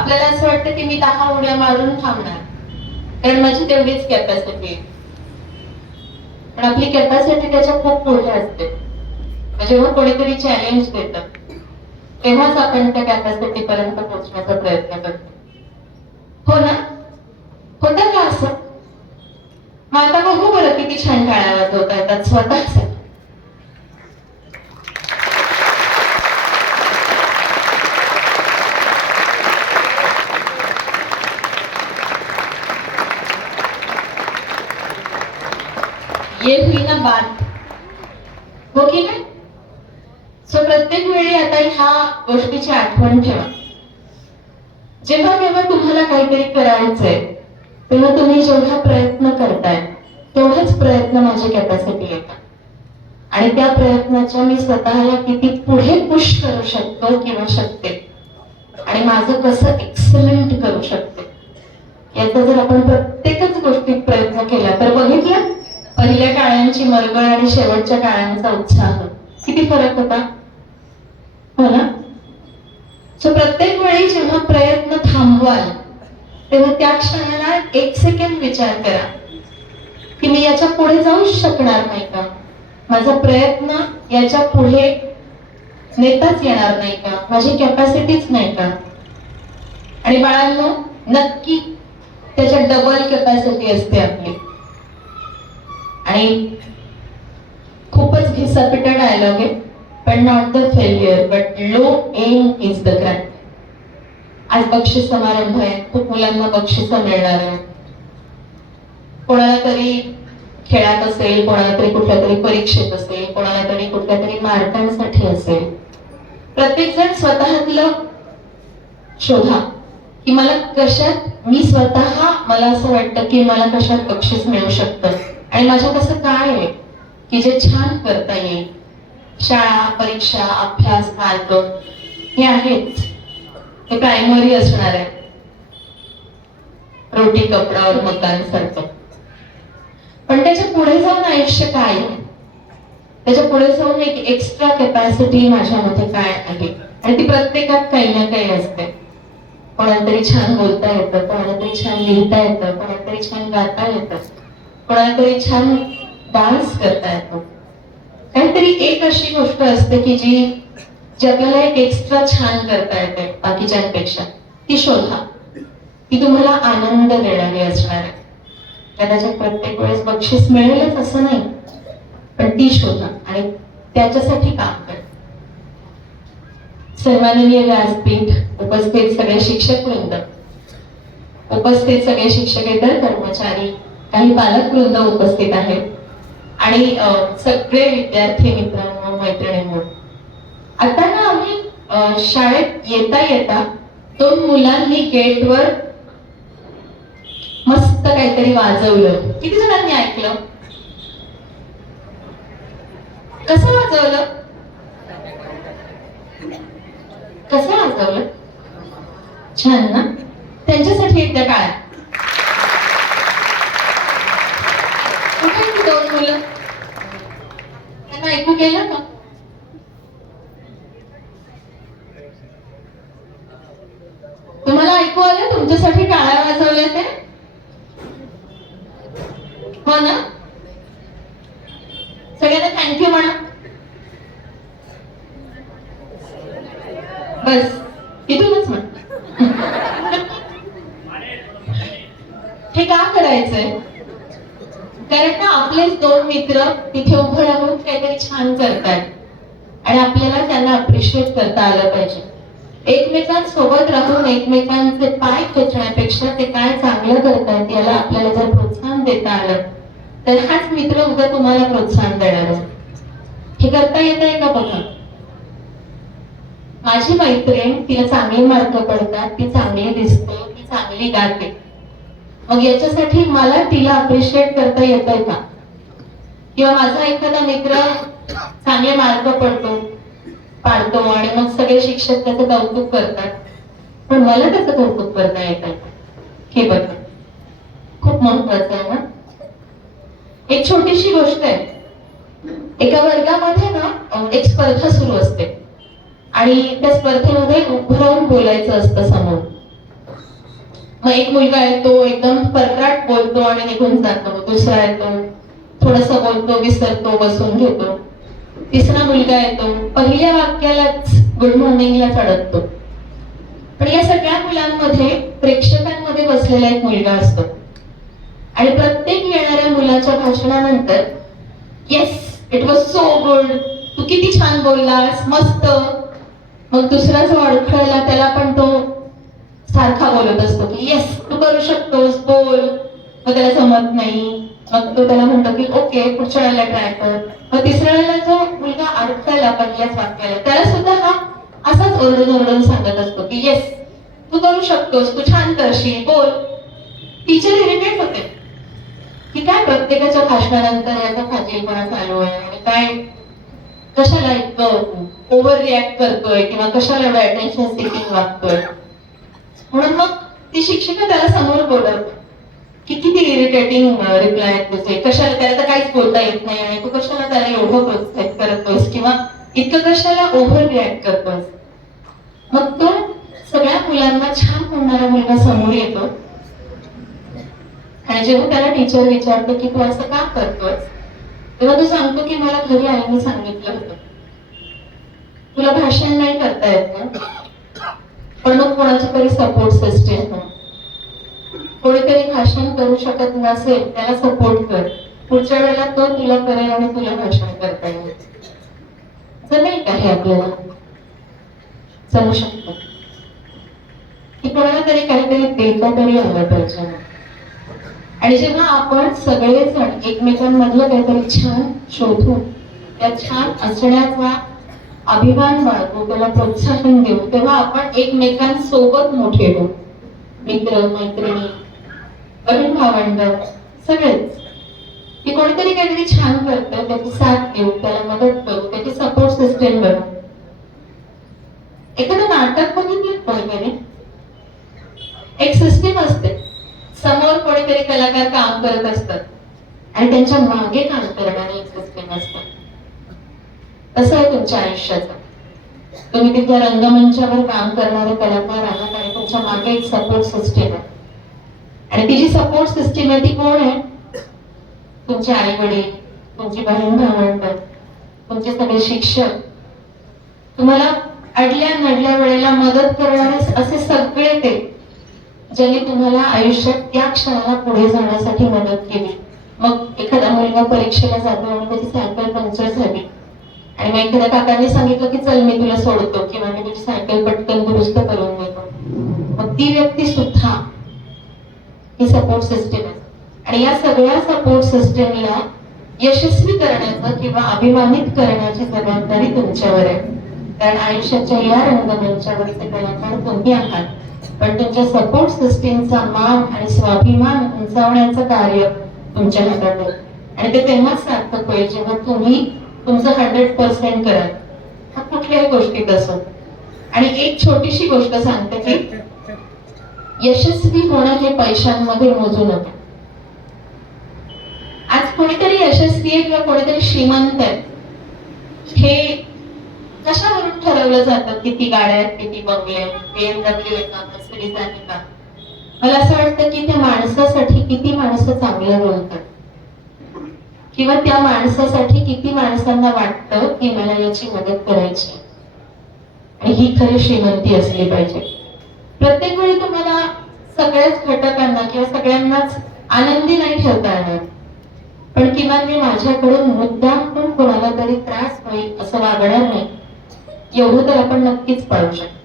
आपल्याला असं वाटतं की मी 10 उड्या मारून थांबणार, कारण माझी तेवढीच कॅपॅसिटी आहे. पण आपली कॅपॅसिटी त्याच्या खूप पुढे असते. जेव्हा कोणीतरी चॅलेंज देतं तेव्हाच आपण त्या कॅपॅसिटी पर्यंत पोहोचण्याचा प्रयत्न करतो. हो ना? होतं का असं? मग आता बघू बरं किती छान टाळ्या वाजवता येतात स्वतःच. ये हुई ना बात, हो की नाही? सो प्रत्येक वेळी आता ह्या गोष्टीची आठवण ठेवा. जेव्हा केव्हा तुम्हाला काहीतरी करायचंय तेव्हा तुम्ही जेवढा प्रयत्न करताय तेवढेच प्रयत्न माझी कॅपॅसिटी येतात, आणि त्या प्रयत्नाच्या मी स्वतःला किती पुढे पुश करू शकतो किंवा शकते, आणि माझं कसं एक्सलेंट करू शकते, याचा जर आपण प्रत्येकच गोष्टीत प्रयत्न केला तर बघितलं पहिल्या टाळ्यांची मरगळ आणि शेवटच्या टाळ्यांचा उत्साह किती फरक होता, हो ना? सो प्रत्येक वेळी जेव्हा प्रयत्न थांबवाल तेव्हा त्या क्षणाला 1 सेकंद विचार करा की मी याच्या पुढे जाऊच शकणार नाही का? माझा प्रयत्न याच्या पुढे नेताच येणार नाही का? माझी कॅपॅसिटीच नाही का? आणि बाळांनो, नक्की त्याच्या डबल कॅपॅसिटी असते आपली. आणि खूपच घिसापिटा डायलॉग आहे, पण not the failure but low aim is the grand. आज बक्षीस समारंभ आहे, खूप मुलांना बक्षीस मिळणार आहे. कोणाला तरी खेळात असेल, कोणाला तरी कुठल्या तरी परीक्षेत असेल, कोणाला तरी कुठल्या तरी मार्कांसाठी असेल. प्रत्येक जण स्वतःतलं शोधा की मला कशात, मी स्वतः मला असं वाटतं की मला कशात बक्षीस मिळू शकतं आणि माझ्यात असं काय आहे की जे छान करता येईल. शाळा, परीक्षा, अभ्यास, मार्क हे आहेच, हे प्रायमरी असणार आहे, रोटी कपड्यावर मतांसारखं. पण त्याच्या पुढे जाऊन आयुष्य काय आहे, त्याच्या पुढे जाऊन एक एक्स्ट्रा कॅपॅसिटी माझ्यामध्ये काय आहे, आणि ती प्रत्येकात काही ना काही असते. कोणाला तरी छान बोलता येतं, कोणाला तरी छान लिहिता येतं, कोणाला तरी छान गाता येतं, कोणाला तरी छान डान्स करता येतो. काहीतरी एक अशी गोष्ट असते की जी आपल्याला एक एक्स्ट्रा छान करता येते बाकीच्यांपेक्षा. ती शोधा, ती तुम्हाला आनंद देणारी असणार आहे. कदाचित प्रत्येक वेळेस बक्षीस मिळेलच असं नाही, पण ती शोधा आणि त्याच्यासाठी काम करा. सन्माननीय व्यासपीठ, उपस्थित सगळे शिक्षक वृंद, उपस्थित सगळे शिक्षकेतर कर्मचारी, काही पालक वृंद उपस्थित आहेत, आणि सगळे विद्यार्थी मित्रांनो, मैत्रिणींनो, आता ना आम्ही शाळेत येता येता 2 मुलांनी गेटवर मस्त काहीतरी वाजवलं. किती जणांनी ऐकलं? कसं वाजवलं? कसं वाजवलं? छान ना? त्यांच्यासाठी एकदा टाळ्या. कुठे आहेत 2 मुलं? त्यांना ऐकू गेलं का? तुम्हाला ऐकू आलं? तुमच्यासाठी टाळ्या वाजवल्या ते? हो ना? सगळ्यांना थँक्यू म्हणा. बस इथूनच म्हण. हे का करायचंय? कारण ना आपलेच 2 मित्र तिथे उभं राहून काहीतरी छान करतायत आणि आपल्याला त्यांना अप्रिशिएट करता आलं पाहिजे. एकमेकांसोबत राहून एकमेकांचे पाय खेचण्यापेक्षा ते काय चांगलं करतायत याला आपल्याला जर प्रोत्साहन देता आलं तर हाच मित्र उद्या तुम्हाला प्रोत्साहन देणार आहे. हे करता येतंय का बघा. माझी मैत्रीण, तिला चांगले मार्क पडतात, ती चांगली दिसते, ती चांगली गाते, मग याच्यासाठी मला तिला अप्रिशिएट करता येतंय का? किंवा माझा एखादा मित्र चांगले मार्क पाडतो आणि मग सगळे शिक्षक त्याचं कौतुक करतात, पण मला त्याचं कौतुक करता येत आहे, हे बघा. खूप महत्वाचं आहे ना. एक छोटीशी गोष्ट आहे. एका वर्गामध्ये ना एक स्पर्धा सुरू असते आणि त्या स्पर्धेमध्ये उभं राहून बोलायचं असतं समोर. मग एक मुलगा आहे तो एकदम परकराट बोलतो आणि निघून जातो, दुसरा येतो थोडस बोलतो, विसरतो, बसून घेतो, तिसरा मुलगा येतो पहिल्या वाक्यालाच गुड मॉर्निंगलाच अडकतो. पण या सगळ्या मुलांमध्ये प्रेक्षकांमध्ये बसलेला एक मुलगा असतो आणि प्रत्येक येणाऱ्या मुलाच्या भाषणानंतर yes it was so good, तू किती छान बोललास, मस्त. मग दुसरा जो अडखळला त्याला पण तो सारखा बोलत असतो की येस तू करू शकतोस, बोल. मग त्याला जमत नाही, मग तो त्याला म्हणतो की ओके पुढच्या वेळेला ट्राय कर. मग तिसऱ्या वेळेला जो मुलगा अडखळला पहिल्याच वाक्याला त्याला सुद्धा हा असाच ओरडून ओरडून सांगत असतो की येस तू करू शकतोस, तू छान करशील, बोल. टीचर इरिटेट होते की काय प्रत्येकाच्या भाषणानंतर याचा फाजीलपणा चालू आहे आणि काय कशाला इतकं ओव्हर रिॲक्ट करतोय किंवा कशाला एवढं अटेन्शन सिकिंग वागतोय. म्हणून मग ती शिक्षिका त्याला समोर बोलवते की किती इरिटेटिंग रिप्लाय आहेत तुझे, कशाला त्याला तर काहीच बोलता येत नाही आणि तू कशाला त्याला एवढं प्रोत्साहित करतोस किंवा इतकं कशाला ओव्हर रिॲक्ट करतोस. मग तो सगळ्या मुलांना छान म्हणणारा मुलगा समोर येतो आणि जेव्हा त्याला टीचर विचारतो की तू असं का करतोस, तेव्हा तू सांगतो की मला घरी आईने सांगितलं होतं तुला भाषण नाही करता येत ना, पण मग कोणाची तरी सपोर्ट सिस्टीम, कोणीतरी भाषण करू शकत नसेल त्याला सपोर्ट कर, पुढच्या वेळेला तो तुला करेल आणि तुला भाषण करता येईल. जमेल का हे आपल्याला? जमू शकतो की कोणाला तरी काहीतरी देता तरी आलं पाहिजे. आणि जेव्हा आपण सगळेजण एकमेकांमधलं काहीतरी छान शोधू, त्या छान असण्याचा अभिमान बाळगू, त्याला प्रोत्साहन देऊ, तेव्हा आपण एकमेकांसोबत मोठे होऊ. मित्र मैत्रिणी, बहीण भावंड, सगळेच की कोणीतरी काहीतरी छान करतं त्याची साथ देऊ, त्याला मदत करू, त्याची सपोर्ट सिस्टीम बनवू. एखादं नाटक बघितलं कोणीतरी, एक सिस्टीम असते, समोर कोणीतरी कलाकार काम करत असतात आणि त्यांच्या मागे काम करणारी एक सिस्टीम असते. तसं आहे तुमच्या आयुष्याचं. तुम्ही तिथल्या रंगमंचावर काम करणारे कलाकार आहात आणि तुमच्या मागे एक सपोर्ट सिस्टीम आहे. आणि ती जी सपोर्ट सिस्टीम आहे ती कोण आहे? तुमचे आई वडील, तुमची बहीण भावंड, तुमचे सगळे शिक्षक, तुम्हाला अडल्या नडल्या वेळेला मदत करणारे असे सगळे ते ज्यांनी तुम्हाला आयुष्यात त्या क्षणाला पुढे जाण्यासाठी मदत केली. मग एखादा मुलगा परीक्षेला जातो आणि त्याची सायकल पंक्चर झाली आणि मग एखाद्या काकांनी सांगितलं की चल मी तुला सोडतो किंवा मी तुझी सायकल पटकन दुरुस्त करून देतो. मग ती व्यक्ती सुद्धा ही सपोर्ट सिस्टीम आहे. आणि या सगळ्या सपोर्ट सिस्टीमला यशस्वी करण्याचं किंवा अभिमानित करण्याची जबाबदारी तुमच्यावर आहे. कारण आयुष्याच्या या रंगमंचावरचे कलाकार तुम्ही आहात, पण तुमच्या सपोर्ट सिस्टीमचा मान आणि स्वाभिमान उंचावण्याचं कार्य तुमच्या हातात आहे. आणि ते तेव्हाच सार्थक होईल जेव्हा तुम्ही तुमचं 100% कराल, हा कुठल्याही गोष्टीत असो. आणि एक छोटीशी गोष्ट सांगते की यशस्वी होणं हे पैशांमध्ये मोजू नका. आज कोणीतरी यशस्वी आहे किंवा कोणीतरी श्रीमंत आहे हे कशावरून ठरवलं जातं? किती गाड्या आहेत, किती बंगले आहेत, BMW आहे का, मर्सिडीज आहे का? मला असं वाटतं की त्या माणसासाठी किती माणसं चांगलं बोलतात किंवा त्या माणसासाठी किती माणसांना वाटतं की मला याची मदत करायची, आणि ही खरी श्रीमंती असली पाहिजे. प्रत्येक वेळी तुम्हाला सगळ्याच घटकांना किंवा सगळ्यांनाच आनंदी नाही ठेवता येणार, पण किमान मी माझ्याकडून मुद्दाम कोणाला तरी त्रास होईल असं वागणार नाही, एवढं तर आपण नक्कीच पाळू शकतो.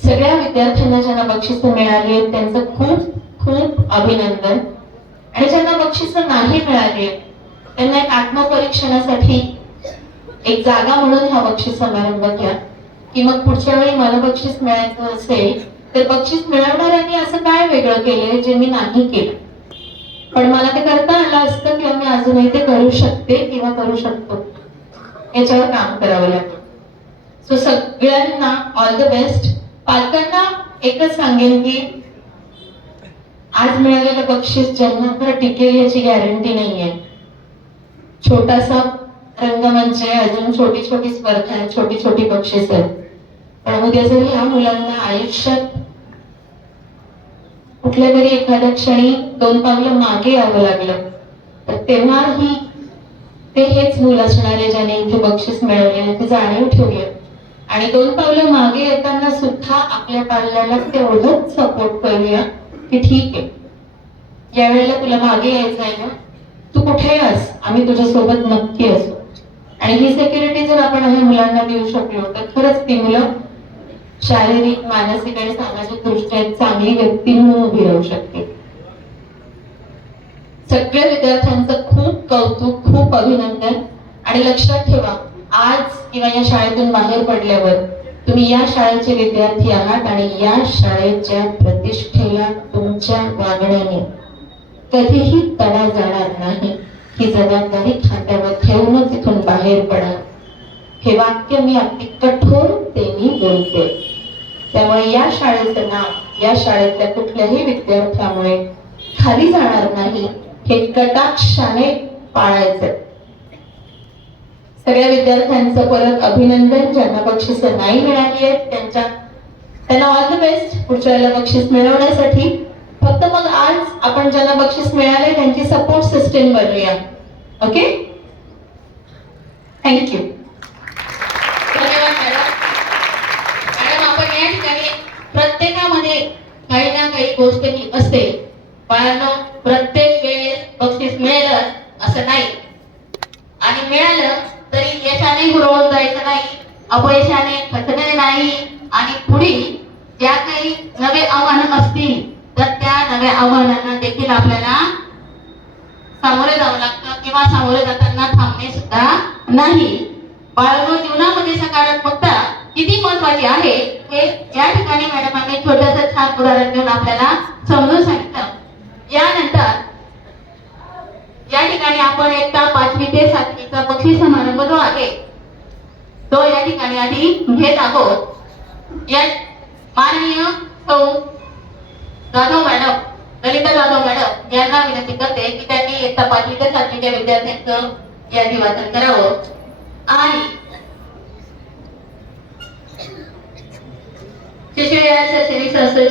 सगळ्या विद्यार्थ्यांना ज्यांना बक्षिसं मिळाली आहेत त्यांचं खूप खूप अभिनंदन. आणि ज्यांना बक्षिसं नाही मिळाली त्यांना एक आत्मपरीक्षणासाठी एक जागा म्हणून हा बक्षीस समारंभ घ्या की मग पुढच्या वेळी मला बक्षीस मिळायचं असेल तर बक्षीस मिळवणाऱ्यांनी असं काय वेगळं केलंय जे मी नाही केलं, पण मला ते करता आलं असतं किंवा मी अजूनही ते करू शकते किंवा करू शकतो, याच्यावर काम करावं लागेल. सो सगळ्यांना ऑल द बेस्ट. पालकांना एकच सांगेन की आज मिळालेलं बक्षीस जन्मभर टिकेल याची गॅरंटी नाहीये. छोटासा रंगमंच आहे, अजून छोटी छोटी स्पर्धा आहे, छोटी छोटी बक्षीस आहेत, पण उद्या जर ह्या मुलांना आयुष्यात कुठल्या तरी एखाद्या क्षणी 2 पावलं मागे यावं लागलं, तर तेव्हा ही ते हेच मूल असणारे ज्याने इथे बक्षीस मिळवले, इथे जाणीव ठेवली आणि 2 पावलं मागे येताना सुद्धा आपल्या पाल्याला तेवढंच सपोर्ट करूया की ठीक आहे, यावेळेला तुला मागे यायचं आहे ना, तू कुठेही अस, आम्ही तुझ्या सोबत नक्की असू. आणि ही सेक्युरिटी जर आपण ह्या मुलांना देऊ शकलो तर खरंच ती मुलं शारीरिक, मानसिक आणि सामाजिक दृष्ट्या चांगली व्यक्ती म्हणून उभी राहू शकते. सगळ्या विद्यार्थ्यांचं खूप कौतुक, खूप अभिनंदन. आणि लक्षात ठेवा, आज किंवा या शाळेतून बाहेर पडल्यावर तुम्ही या शाळेचे विद्यार्थी आहात आणि या शाळेच्या प्रतिष्ठेला तुमच्या वागण्याने कधीही तडा जाणार नाही. ही जबाबदारी खात्यावर ठेवूनच इथून बाहेर पडा. हे वाक्य मी अगदी कठोरतेने बोलते. त्यामुळे या शाळेचं नाव, या शाळेतल्या कुठल्याही विद्यार्थ्यामुळे खाली जाणार नाही, हे कटाक्षाने पाळायचं. सगळ्या विद्यार्थ्यांचं परत अभिनंदन. ज्यांना बक्षीस नाही मिळाली आहेत त्यांना ऑल द बेस्ट पुढच्या वेळेला बक्षीस मिळवण्यासाठी. फक्त मग आज आपण ज्यांना बक्षीस मिळाले त्यांची सपोर्ट सिस्टीम बनवूया. Okay, thank you. धन्यवाद मॅडम. मॅडम, आपण या ठिकाणी प्रत्येकामध्ये काही ना काही गोष्ट ही असते. बाळांनो, प्रत्येक वेळेस बक्षीस मिळेल असं नाही, आणि मिळालं तरी यशाने हुरळून जायचं नाही, अपयशाने खचणे नाही. आणि पुढील ज्या काही नवे आव्हानं असतील तर त्या नव्या आव्हानांना देखील आपल्याला सामोरे जावं लागतं किंवा सामोरे जाताना थांबणे सुद्धा नाही. बाळांनो, जीवनामध्ये सकारात्मकता किती महत्वाची आहे हे या ठिकाणी मॅडमांनी छोटंसं छान उदाहरण देऊन आपल्याला समजून सांगितलं. यानंतर या ठिकाणी आपण इयत्ता 5वी ते 7वीचा बक्षीस समारंभ जो आहे तो या ठिकाणी आधी घेत आहोत. या माननीय सौ जाधव मॅडम, ललिता जाधव मॅडम यांना विनंती करते की त्यांनी इयत्ता 5वी ते 7वीच्या विद्यार्थ्यांचं यादी वाचन करावं. आणि शिक्षण या शैक्षणिक संस्थेचे